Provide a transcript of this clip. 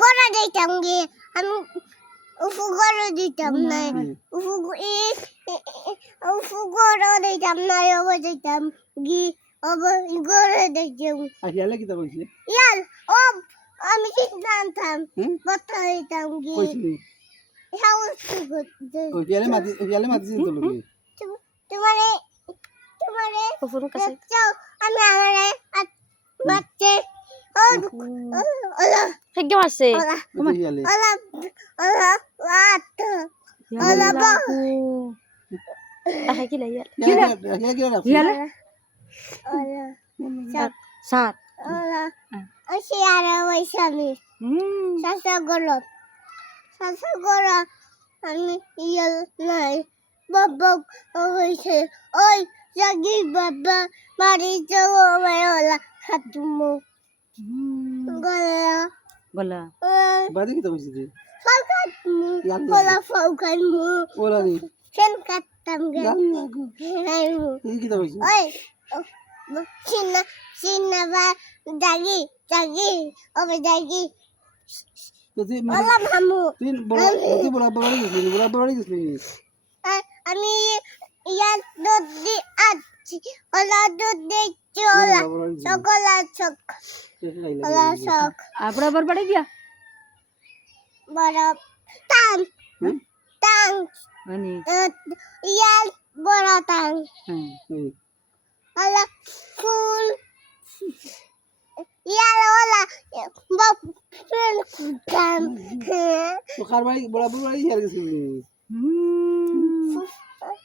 গড়া দিতাম গে আমি উফু গড়া দিতাম না উফু গড়া দিতাম না ওবা দিতাম গি ওবা গড়া দিতাম ইয়ালে কি তা কইছিস ইয়াল ও আমি জানতাম কথা দিতাম গি কইছিলি হাউস কই ইয়ালে মাটি দিতে লগে তোমারে উফুর কাছে আমি আমারে বাচ্চা ও ওলা হেগে মারছে ইয়ালে ওলা ওলা ওয়াত ওলা বা আহে কি লাইয়া ইয়ালে ওলা সাত ওলা ওশিয়ারে ওইসামি সাসা গলো আমি ইয়াল নাই বাবা ওইছে ওই জাগি বাবা মারি যাও ওলা খাতুমু গলা বাদি কি তা কইছিস ফাউকাতমু ওলা ফাউকাতমু ওলা নি সেন কাটতাম গে এই কি তা কইছিস ওই চিন্না বা জাগি ওবে জাগি তুই ওলা মামু তুই বড় বাড়ি গেছিলি আমি ইয়ার দুধ দি আছি ওলা দুধ দিচ্ছি ওলা সকলা চক ওলা চক আপড়া বরবাড়ে গিয়া বড় টাং টাং মানে ইয়ার বড় টাং ওলা ফুল ইয়ার ওলা বাপ ফ্রেন্ড টাং তো কার বাড়ি বড় বাড়ি ইয়ার গেছিলি